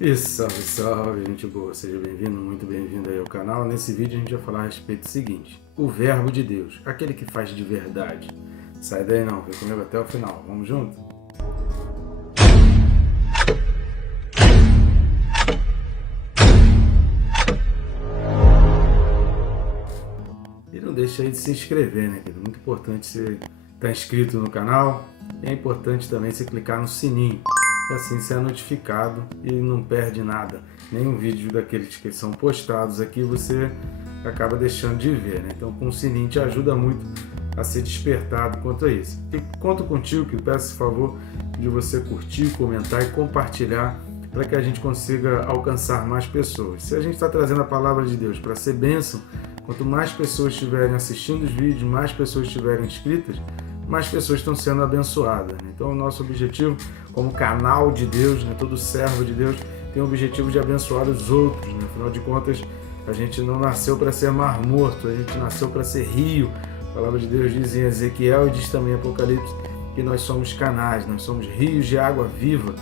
E salve, salve, gente boa, seja bem-vindo, muito bem-vindo aí ao canal. Nesse vídeo a gente vai falar a respeito do seguinte: o verbo de Deus, aquele que faz de verdade. Sai daí não, fica comigo até o final, vamos junto? E não deixa aí de se inscrever, né, querido? Muito importante você estar inscrito no canal. E é importante também você clicar no sininho, e assim você é notificado e não perde nada. Nenhum vídeo daqueles que são postados aqui você acaba deixando de ver, né? Então com o sininho te ajuda muito a ser despertado quanto a isso. E conto contigo, que peço esse favor de você curtir, comentar e compartilhar para que a gente consiga alcançar mais pessoas. Se a gente está trazendo a palavra de Deus para ser bênção, quanto mais pessoas estiverem assistindo os vídeos, mais pessoas estiverem inscritas, mais pessoas estão sendo abençoadas, né? Então o nosso objetivo como canal de Deus, né, todo servo de Deus tem o objetivo de abençoar os outros, né? Afinal de contas, a gente não nasceu para ser mar morto, a gente nasceu para ser rio. A palavra de Deus diz em Ezequiel e diz também em Apocalipse que nós somos canais, nós somos rios de água viva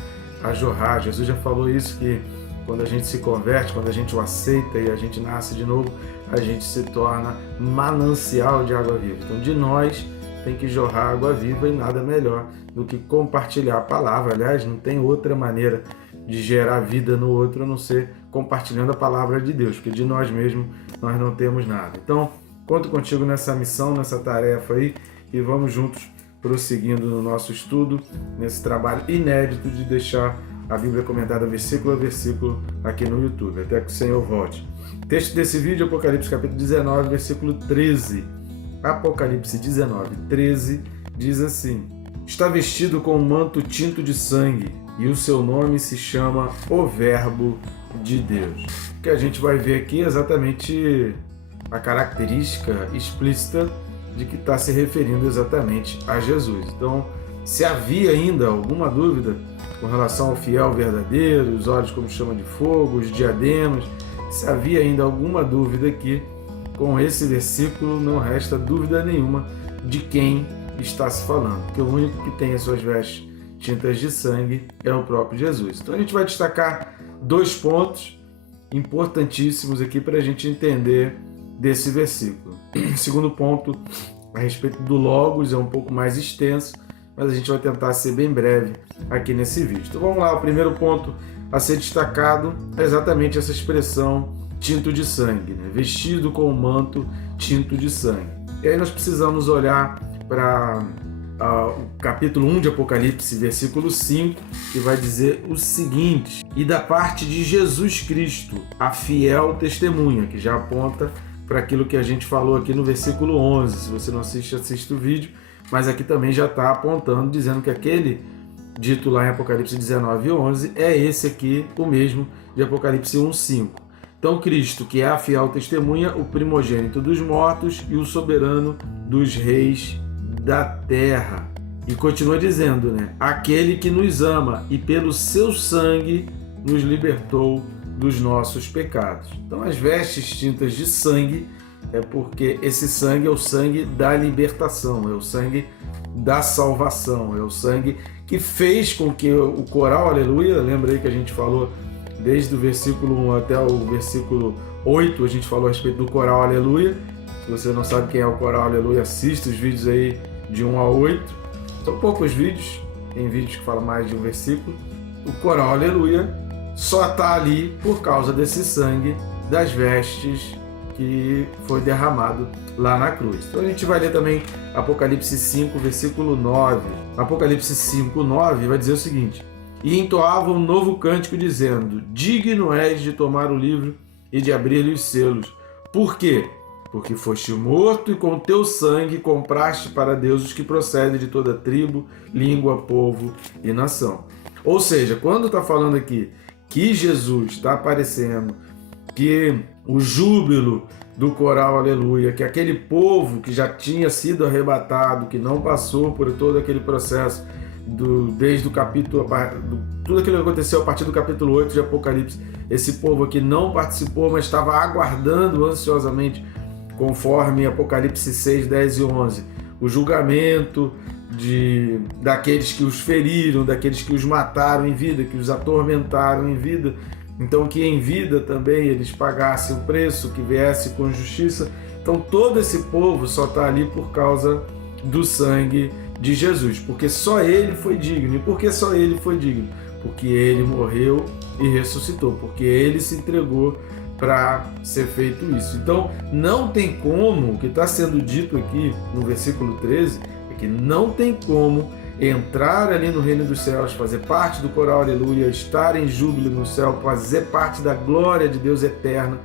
a jorrar. Jesus já falou isso, que quando a gente se converte, quando a gente o aceita e a gente nasce de novo, a gente se torna manancial de água viva. Então de nós tem que jorrar água viva, e nada melhor do que compartilhar a palavra. Aliás, não tem outra maneira de gerar vida no outro a não ser compartilhando a palavra de Deus, porque de nós mesmos nós não temos nada. Então, conto contigo nessa missão, nessa tarefa aí, e vamos juntos prosseguindo no nosso estudo, nesse trabalho inédito de deixar a Bíblia comentada versículo a versículo aqui no YouTube, até que o Senhor volte. Texto desse vídeo, Apocalipse capítulo 19, versículo 13. Apocalipse 19, 13 diz assim: está vestido com um manto tinto de sangue, e o seu nome se chama o Verbo de Deus. O que a gente vai ver aqui é exatamente a característica explícita de que está se referindo exatamente a Jesus. Então, se havia ainda alguma dúvida com relação ao fiel verdadeiro, os olhos como chama de fogo, os diademas, se havia ainda alguma dúvida aqui, com esse versículo não resta dúvida nenhuma de quem está se falando, porque o único que tem as suas vestes tintas de sangue é o próprio Jesus. Então a gente vai destacar dois pontos importantíssimos aqui para a gente entender desse versículo. O segundo ponto, a respeito do Logos, é um pouco mais extenso, mas a gente vai tentar ser bem breve aqui nesse vídeo. Então vamos lá, o primeiro ponto a ser destacado é exatamente essa expressão tinto de sangue, né? Vestido com um manto tinto de sangue. E aí nós precisamos olhar para o capítulo 1 de Apocalipse, versículo 5, que vai dizer o seguinte: e da parte de Jesus Cristo, a fiel testemunha, que já aponta para aquilo que a gente falou aqui no versículo 11. Se você não assiste, assista o vídeo, mas aqui também já está apontando, dizendo que aquele dito lá em Apocalipse 19, 11, é esse aqui, o mesmo de Apocalipse 1, 5. Então Cristo, que é a fiel testemunha, o primogênito dos mortos e o soberano dos reis da terra. E continua dizendo, né? Aquele que nos ama e pelo seu sangue nos libertou dos nossos pecados. Então as vestes tintas de sangue é porque esse sangue é o sangue da libertação, é o sangue da salvação, é o sangue que fez com que o coral Aleluia, lembra aí que a gente falou desde o versículo 1 até o versículo 8, a gente falou a respeito do coral Aleluia. Se você não sabe quem é o coral Aleluia, assista os vídeos aí de 1 a 8. São poucos vídeos, tem vídeos que falam mais de um versículo. O coral Aleluia só está ali por causa desse sangue das vestes que foi derramado lá na cruz. Então a gente vai ler também Apocalipse 5, versículo 9. Apocalipse 5, 9 vai dizer o seguinte: e entoava um novo cântico dizendo: digno és de tomar o livro e de abrir-lhe os selos. Por quê? Porque foste morto e com teu sangue compraste para Deus os que procedem de toda tribo, língua, povo e nação. Ou seja, quando está falando aqui que Jesus está aparecendo, que o júbilo do coral Aleluia, que aquele povo que já tinha sido arrebatado, que não passou por todo aquele processo, desde o capítulo, tudo aquilo que aconteceu a partir do capítulo 8 de Apocalipse, esse povo aqui não participou, mas estava aguardando ansiosamente, conforme Apocalipse 6, 10 e 11, o julgamento daqueles que os feriram, daqueles que os mataram em vida, que os atormentaram em vida. Então que em vida também eles pagassem o preço, que viesse com justiça. Então todo esse povo só está ali por causa do sangue de Jesus, porque só ele foi digno. E por que só ele foi digno? Porque ele morreu e ressuscitou, porque ele se entregou para ser feito isso. Então não tem como, o que está sendo dito aqui no versículo 13, é que não tem como entrar ali no reino dos céus, fazer parte do coral aleluia, estar em júbilo no céu, fazer parte da glória de Deus eterna,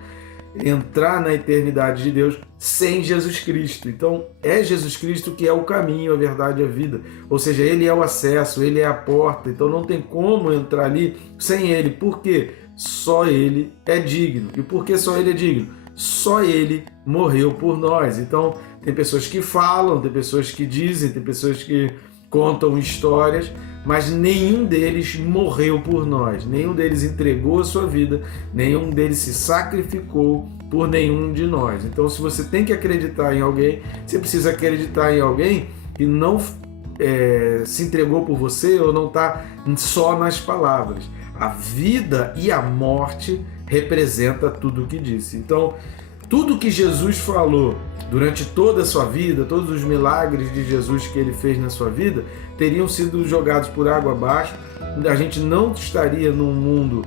entrar na eternidade de Deus sem Jesus Cristo. Então é Jesus Cristo que é o caminho, a verdade e a vida, ou seja, ele é o acesso, ele é a porta. Então não tem como entrar ali sem ele. Por quê? Só ele é digno. E por que só ele é digno? Só ele morreu por nós. Então tem pessoas que falam, tem pessoas que dizem, tem pessoas que contam histórias, mas nenhum deles morreu por nós, nenhum deles entregou a sua vida, nenhum deles se sacrificou por nenhum de nós. Então, se você tem que acreditar em alguém, você precisa acreditar em alguém que não se entregou por você ou não está só nas palavras. A vida e a morte representa tudo o que disse. Então, tudo que Jesus falou durante toda a sua vida, todos os milagres de Jesus que ele fez na sua vida, teriam sido jogados por água abaixo. A gente não estaria num mundo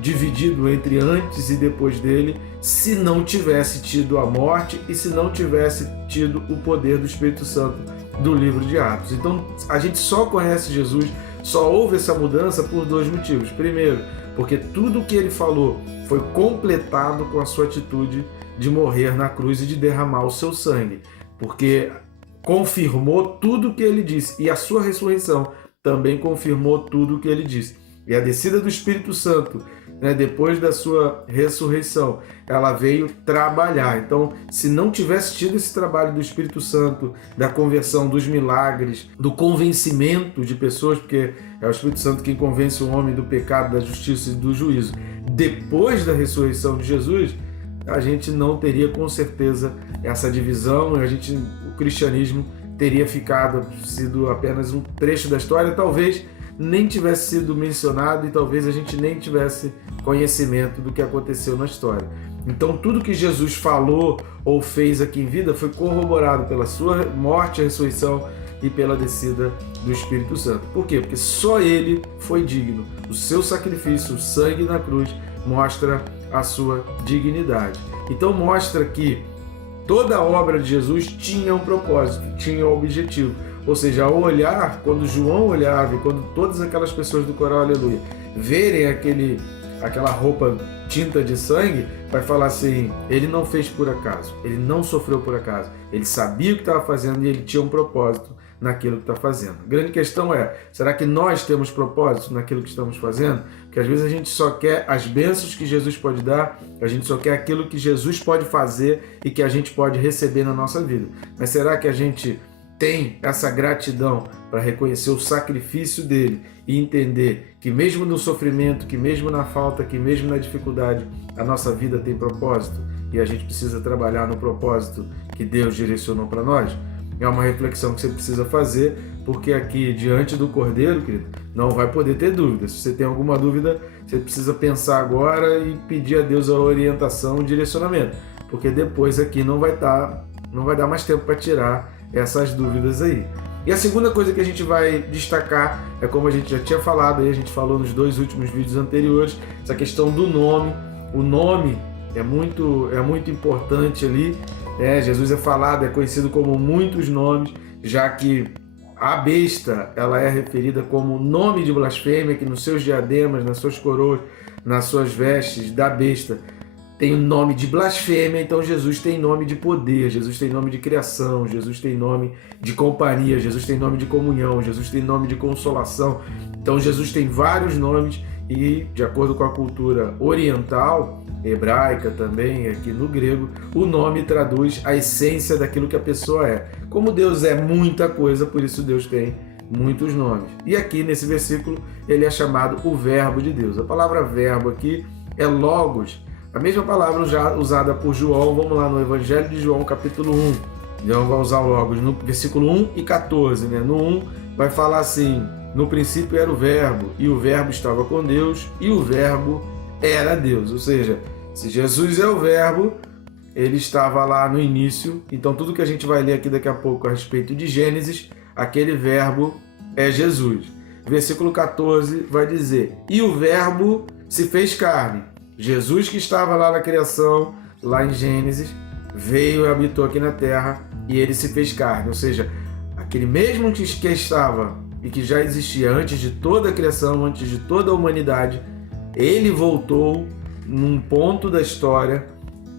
dividido entre antes e depois dele, se não tivesse tido a morte e se não tivesse tido o poder do Espírito Santo do livro de Atos. Então, a gente só conhece Jesus, só houve essa mudança por dois motivos. Primeiro, porque tudo o que ele falou foi completado com a sua atitude de morrer na cruz e de derramar o seu sangue, porque confirmou tudo o que ele disse, e a sua ressurreição também confirmou tudo o que ele disse. E a descida do Espírito Santo, depois da sua ressurreição, ela veio trabalhar. Então, se não tivesse tido esse trabalho do Espírito Santo, da conversão, dos milagres, do convencimento de pessoas, porque é o Espírito Santo quem convence o homem do pecado, da justiça e do juízo, depois da ressurreição de Jesus, a gente não teria com certeza essa divisão, o cristianismo teria sido apenas um trecho da história, talvez nem tivesse sido mencionado e talvez a gente nem tivesse conhecimento do que aconteceu na história. Então tudo que Jesus falou ou fez aqui em vida foi corroborado pela sua morte, ressurreição e pela descida do Espírito Santo. Por quê? Porque só ele foi digno. O seu sacrifício, o sangue na cruz, mostra a sua dignidade. Então mostra que toda a obra de Jesus tinha um propósito, tinha um objetivo. Ou seja, ao olhar, quando João olhava e quando todas aquelas pessoas do coral aleluia verem aquela roupa tinta de sangue, vai falar assim, ele não fez por acaso, ele não sofreu por acaso, ele sabia o que estava fazendo e ele tinha um propósito naquilo que está fazendo. A grande questão é, será que nós temos propósito naquilo que estamos fazendo? Porque às vezes a gente só quer as bênçãos que Jesus pode dar, a gente só quer aquilo que Jesus pode fazer e que a gente pode receber na nossa vida. Mas será que a gente tem essa gratidão para reconhecer o sacrifício dele e entender que mesmo no sofrimento, que mesmo na falta, que mesmo na dificuldade, a nossa vida tem propósito e a gente precisa trabalhar no propósito que Deus direcionou para nós? É uma reflexão que você precisa fazer, porque aqui diante do Cordeiro, querido, não vai poder ter dúvida. Se você tem alguma dúvida, você precisa pensar agora e pedir a Deus a orientação, o direcionamento, porque depois aqui não vai dar mais tempo para tirar essas dúvidas aí. E a segunda coisa que a gente vai destacar é, como a gente já tinha falado, aí a gente falou nos dois últimos vídeos anteriores, essa questão do nome. O nome é muito importante ali. Jesus é conhecido como muitos nomes, já que a besta ela é referida como nome de blasfêmia, que nos seus diademas, nas suas coroas, nas suas vestes da besta tem o nome de blasfêmia. Então Jesus tem nome de poder, Jesus tem nome de criação, Jesus tem nome de companhia, Jesus tem nome de comunhão, Jesus tem nome de consolação. Então Jesus tem vários nomes e, de acordo com a cultura oriental, hebraica também, aqui no grego, o nome traduz a essência daquilo que a pessoa é. Como Deus é muita coisa, por isso Deus tem muitos nomes. E aqui nesse versículo ele é chamado o Verbo de Deus. A palavra verbo aqui é logos, a mesma palavra já usada por João. Vamos lá no Evangelho de João, capítulo 1. Então vai usar o Logos no versículo 1 e 14, né? No 1 vai falar assim: no princípio era o Verbo, e o Verbo estava com Deus, e o Verbo era Deus. Ou seja, se Jesus é o Verbo, ele estava lá no início. Então tudo que a gente vai ler aqui daqui a pouco a respeito de Gênesis, aquele Verbo é Jesus. Versículo 14 vai dizer: e o Verbo se fez carne. Jesus, que estava lá na criação, lá em Gênesis, veio e habitou aqui na terra, e ele se fez carne. Ou seja, aquele mesmo que estava e que já existia antes de toda a criação, antes de toda a humanidade, ele voltou num ponto da história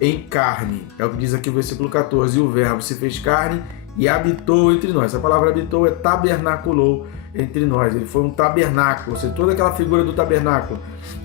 em carne. É o que diz aqui o versículo 14: e o Verbo se fez carne e habitou entre nós. A palavra habitou é tabernaculou entre nós. Ele foi um tabernáculo, ou seja, toda aquela figura do tabernáculo,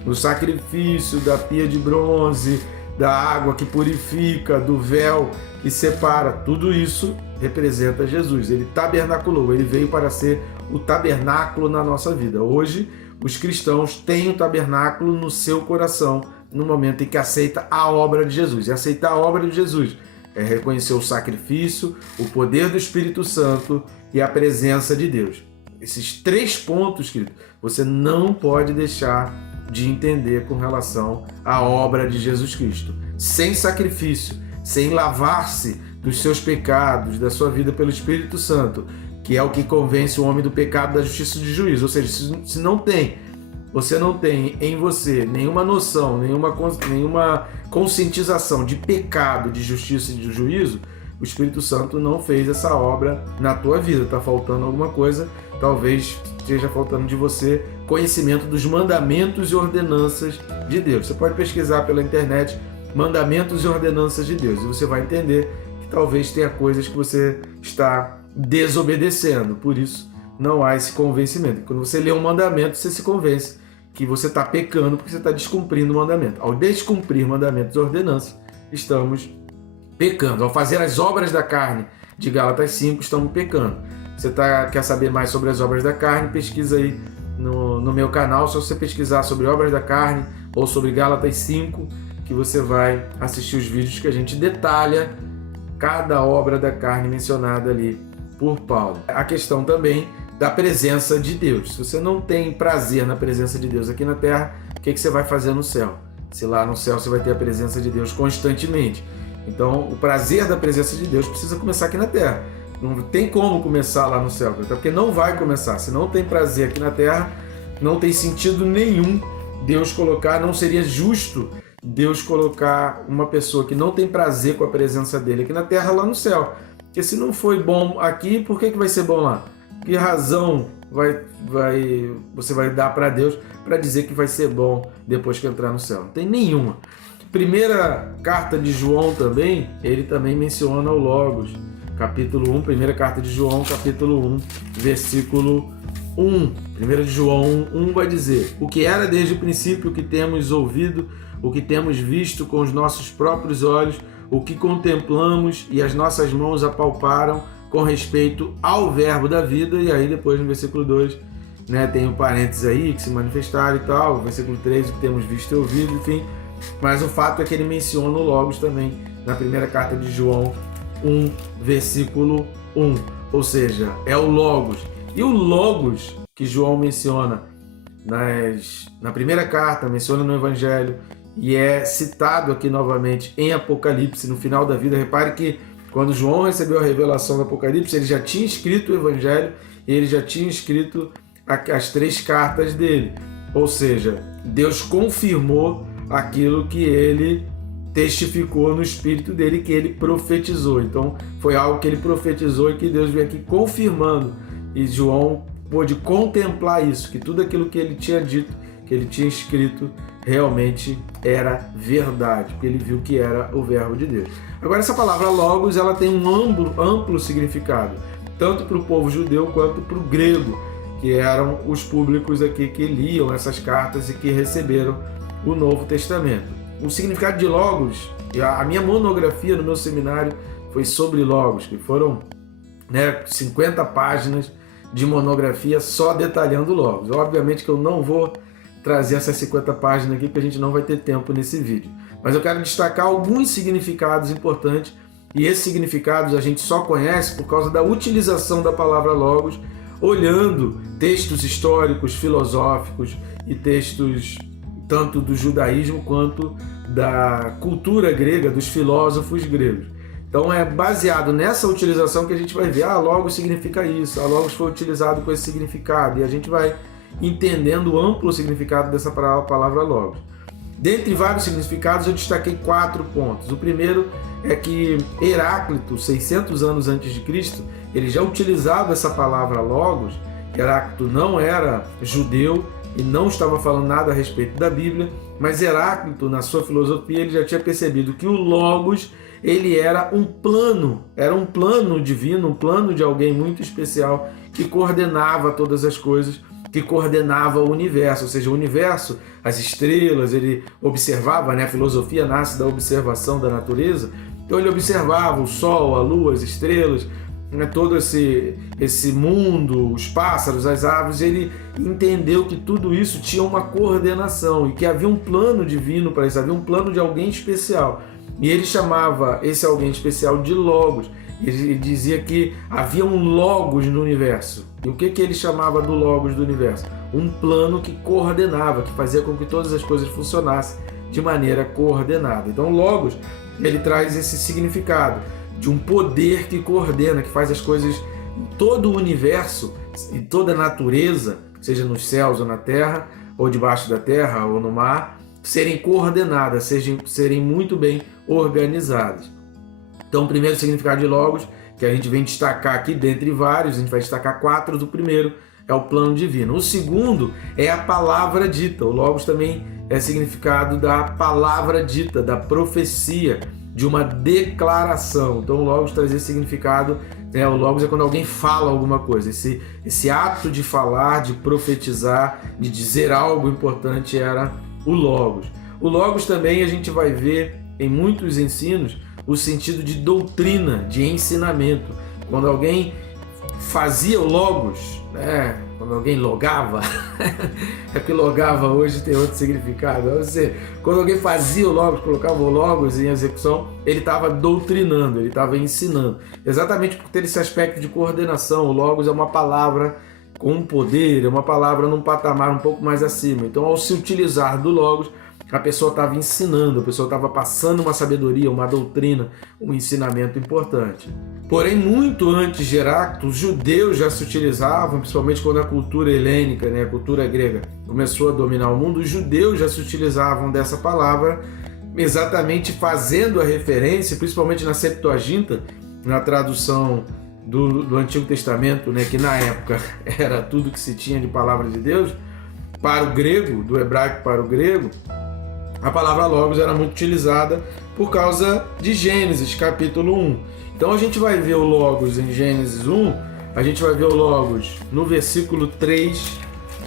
do sacrifício, da pia de bronze, da água que purifica, do véu que separa, tudo isso representa Jesus. Ele tabernaculou, ele veio para ser o tabernáculo na nossa vida. Hoje, os cristãos têm o tabernáculo no seu coração, no momento em que aceita a obra de Jesus. E aceitar a obra de Jesus é reconhecer o sacrifício, o poder do Espírito Santo e a presença de Deus. Esses 3 pontos, querido, você não pode deixar de entender com relação à obra de Jesus Cristo. Sem sacrifício, sem lavar-se dos seus pecados, da sua vida pelo Espírito Santo, que é o que convence o homem do pecado, da justiça e do juízo. Ou seja, se você não tem em você nenhuma noção, nenhuma conscientização de pecado, de justiça e de juízo, o Espírito Santo não fez essa obra na tua vida. Está faltando alguma coisa, talvez esteja faltando de você conhecimento dos mandamentos e ordenanças de Deus. Você pode pesquisar pela internet mandamentos e ordenanças de Deus e você vai entender que talvez tenha coisas que você está desobedecendo. Por isso, não há esse convencimento. Quando você lê um mandamento, você se convence que você está pecando porque você está descumprindo o mandamento. Ao descumprir mandamentos e ordenanças, estamos pecando. Ao fazer as obras da carne de Gálatas 5, estamos pecando. Você quer saber mais sobre as obras da carne? Pesquisa aí no meu canal. Se você pesquisar sobre obras da carne ou sobre Gálatas 5, que você vai assistir os vídeos que a gente detalha cada obra da carne mencionada ali por Paulo. A questão também da presença de Deus. Se você não tem prazer na presença de Deus aqui na terra, o que você vai fazer no céu? Se lá no céu você vai ter a presença de Deus constantemente. Então, o prazer da presença de Deus precisa começar aqui na terra. Não tem como começar lá no céu, até porque não vai começar. Se não tem prazer aqui na terra, não tem sentido nenhum Deus colocar, não seria justo Deus colocar uma pessoa que não tem prazer com a presença dele aqui na terra lá no céu. Porque se não foi bom aqui, por que vai ser bom lá? Que razão você vai dar para Deus para dizer que vai ser bom depois que entrar no céu? Não tem nenhuma. Primeira carta de João também, ele também menciona o Logos. Capítulo 1, primeira carta de João, capítulo 1, versículo 1. Primeira de João 1 vai dizer: o que era desde o princípio, o que temos ouvido, o que temos visto com os nossos próprios olhos, o que contemplamos e as nossas mãos apalparam com respeito ao verbo da vida. E aí depois no versículo 2, né, tem um parênteses aí, que se manifestaram e tal, versículo 3, o que temos visto e ouvido, enfim. Mas o fato é que ele menciona o Logos também na primeira carta de João 1, versículo 1. Ou seja, é o Logos. E o Logos que João menciona na primeira carta, menciona no Evangelho, e é citado aqui novamente em Apocalipse, no final da vida. Repare que quando João recebeu a revelação do Apocalipse, ele já tinha escrito o Evangelho e ele já tinha escrito as 3 cartas dele. Ou seja, Deus confirmou aquilo que ele testificou no espírito dele, que ele profetizou. Então, foi algo que ele profetizou e que Deus veio aqui confirmando. E João pôde contemplar isso, que tudo aquilo que ele tinha dito, que ele tinha escrito, realmente era verdade, porque ele viu que era o verbo de Deus. Agora, essa palavra Logos, ela tem um amplo significado, tanto para o povo judeu quanto para o grego, que eram os públicos aqui que liam essas cartas e que receberam o Novo Testamento. O significado de Logos, a minha monografia no meu seminário foi sobre Logos, que foram 50 páginas de monografia só detalhando Logos. Obviamente que eu não vou trazer essas 50 páginas aqui, porque a gente não vai ter tempo nesse vídeo. Mas eu quero destacar alguns significados importantes E esses significados a gente só conhece por causa da utilização da palavra logos, olhando textos históricos, filosóficos e textos tanto do judaísmo quanto da cultura grega, dos filósofos gregos. Então é baseado nessa utilização que a gente vai ver, logos significa isso, logos foi utilizado com esse significado, e a gente vai entendendo o amplo significado dessa palavra logos. Dentre vários significados, eu destaquei 4 pontos. O primeiro é que Heráclito, 600 anos antes de Cristo, ele já utilizava essa palavra logos. Heráclito não era judeu e não estava falando nada a respeito da Bíblia, mas Heráclito, na sua filosofia, ele já tinha percebido que o logos, ele era um plano divino, um plano de alguém muito especial que coordenava todas as coisas, que coordenava o universo, ou seja, o universo, as estrelas, ele observava, né? A filosofia nasce da observação da natureza, então ele observava o sol, a lua, as estrelas, né? Todo esse mundo, os pássaros, as aves, ele entendeu que tudo isso tinha uma coordenação e que havia um plano divino para isso, havia um plano de alguém especial. E ele chamava esse alguém especial de Logos. Ele dizia que havia um Logos no universo. E o que ele chamava do Logos do universo? Um plano que coordenava, que fazia com que todas as coisas funcionassem de maneira coordenada. Então, Logos, ele traz esse significado de um poder que coordena, que faz as coisas em todo o universo, em toda a natureza, seja nos céus ou na terra, ou debaixo da terra ou no mar, serem coordenadas, serem muito bem organizadas. Então, o primeiro significado de Logos, que a gente vem destacar aqui, dentre vários, a gente vai destacar 4 do primeiro, é o plano divino. O segundo é a palavra dita. O Logos também é significado da palavra dita, da profecia, de uma declaração. Então, o Logos traz esse significado, né? O Logos é quando alguém fala alguma coisa. Esse ato de falar, de profetizar, de dizer algo importante era o Logos. O Logos também a gente vai ver em muitos ensinos o sentido de doutrina, de ensinamento. Quando alguém fazia o Logos, né? Quando alguém logava, é que logava hoje tem outro significado. Ou seja, quando alguém fazia o Logos, colocava o Logos em execução, ele estava doutrinando, ele estava ensinando. Exatamente por ter esse aspecto de coordenação. O Logos é uma palavra com um poder, é uma palavra num patamar um pouco mais acima. Então, ao se utilizar do Logos, a pessoa estava ensinando, a pessoa estava passando uma sabedoria, uma doutrina, um ensinamento importante. Porém, muito antes de Heráclito, os judeus já se utilizavam, principalmente quando a cultura helênica, né, a cultura grega, começou a dominar o mundo, os judeus já se utilizavam dessa palavra, exatamente fazendo a referência, principalmente na Septuaginta, na tradução do Antigo Testamento, né, que na época era tudo que se tinha de palavra de Deus, para o grego, do hebraico para o grego, a palavra Logos era muito utilizada por causa de Gênesis, capítulo 1. Então a gente vai ver o Logos em Gênesis 1, a gente vai ver o Logos no versículo 3,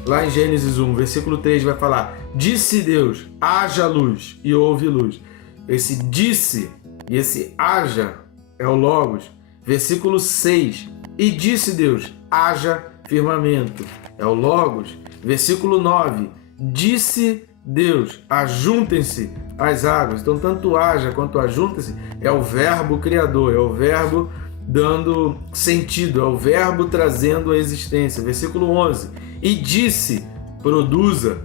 lá em Gênesis 1, versículo 3 vai falar: disse Deus, haja luz, e houve luz. Esse disse e esse haja é o Logos. Versículo 6, e disse Deus, haja firmamento, é o Logos. Versículo 9, disse Deus, ajuntem-se as águas. Então, tanto haja quanto ajuntem-se é o verbo criador, é o verbo dando sentido, é o verbo trazendo a existência. Versículo 11, e disse, produza.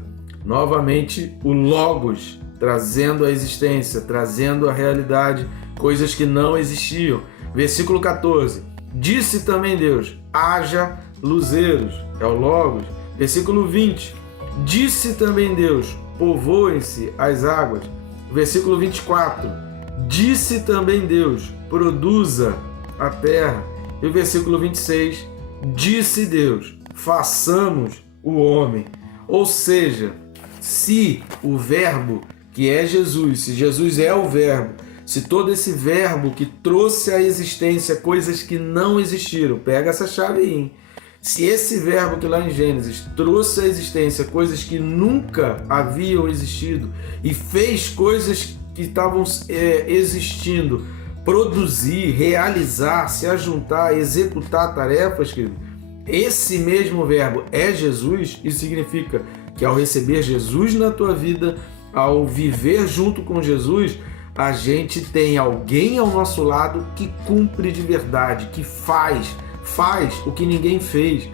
Novamente, o Logos trazendo a existência, trazendo a realidade, coisas que não existiam. Versículo 14, disse também Deus, haja luzeiros, é o Logos. Versículo 20, disse também Deus, povoem-se as águas. Versículo 24, disse também Deus, produza a terra. E o versículo 26, disse Deus, façamos o homem. Ou seja, se o verbo que é Jesus, se Jesus é o verbo, se todo esse verbo que trouxe à existência coisas que não existiram, pega essa chave aí, hein? Se esse verbo que lá em Gênesis trouxe à existência coisas que nunca haviam existido e fez coisas que estavam existindo, produzir, realizar, se ajuntar, executar tarefas, querido, esse mesmo verbo é Jesus. Isso significa que ao receber Jesus na tua vida, ao viver junto com Jesus, a gente tem alguém ao nosso lado que cumpre de verdade, que faz o que ninguém fez.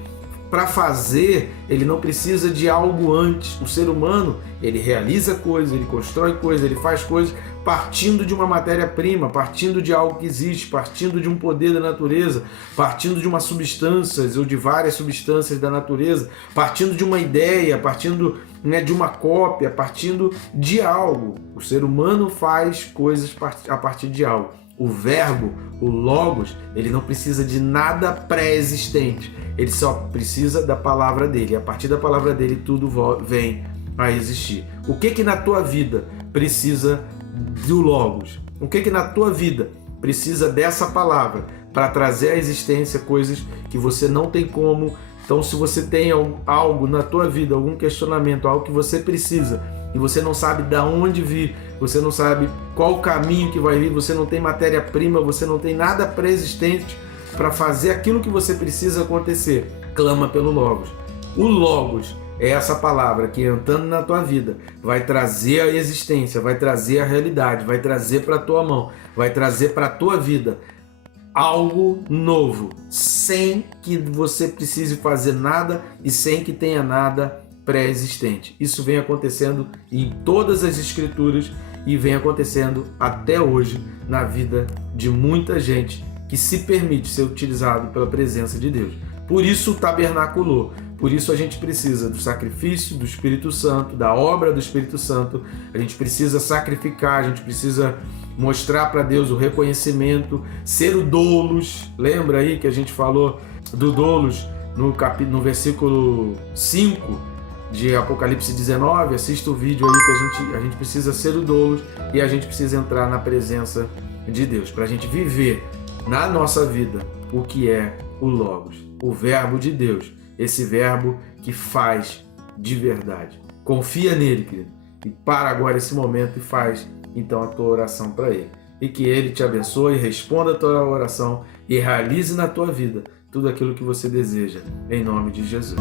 Para fazer, ele não precisa de algo antes. O ser humano, ele realiza coisas, ele constrói coisas, ele faz coisas partindo de uma matéria-prima, partindo de algo que existe, partindo de um poder da natureza, partindo de uma substância ou de várias substâncias da natureza, partindo de uma ideia, partindo de uma cópia, partindo de algo. O ser humano faz coisas a partir de algo. O verbo, o logos, ele não precisa de nada pré-existente. Ele só precisa da palavra dele. E a partir da palavra dele tudo vem a existir. O que na tua vida precisa do logos? O que na tua vida precisa dessa palavra para trazer à existência coisas que você não tem como? Então, se você tem algo na tua vida, algum questionamento, algo que você precisa e você não sabe de onde vir, você não sabe qual o caminho que vai vir, você não tem matéria-prima, você não tem nada pré-existente para fazer aquilo que você precisa acontecer, clama pelo Logos. O Logos é essa palavra que, entrando na tua vida, vai trazer a existência, vai trazer a realidade, vai trazer para a tua mão, vai trazer para a tua vida algo novo, sem que você precise fazer nada e sem que tenha nada pré-existente. Isso vem acontecendo em todas as escrituras e vem acontecendo até hoje na vida de muita gente que se permite ser utilizado pela presença de Deus. Por isso tabernaculou, por isso a gente precisa do sacrifício do Espírito Santo, da obra do Espírito Santo, a gente precisa sacrificar, a gente precisa mostrar para Deus o reconhecimento, ser o doulos. Lembra aí que a gente falou do doulos no versículo 5 de Apocalipse 19, assista o vídeo aí que a gente precisa ser o doulos e a gente precisa entrar na presença de Deus, para a gente viver na nossa vida o que é o Logos, o verbo de Deus, esse verbo que faz de verdade. Confia nele, querido, e para agora esse momento e faz então a tua oração para ele. E que ele te abençoe, responda a tua oração e realize na tua vida tudo aquilo que você deseja, em nome de Jesus.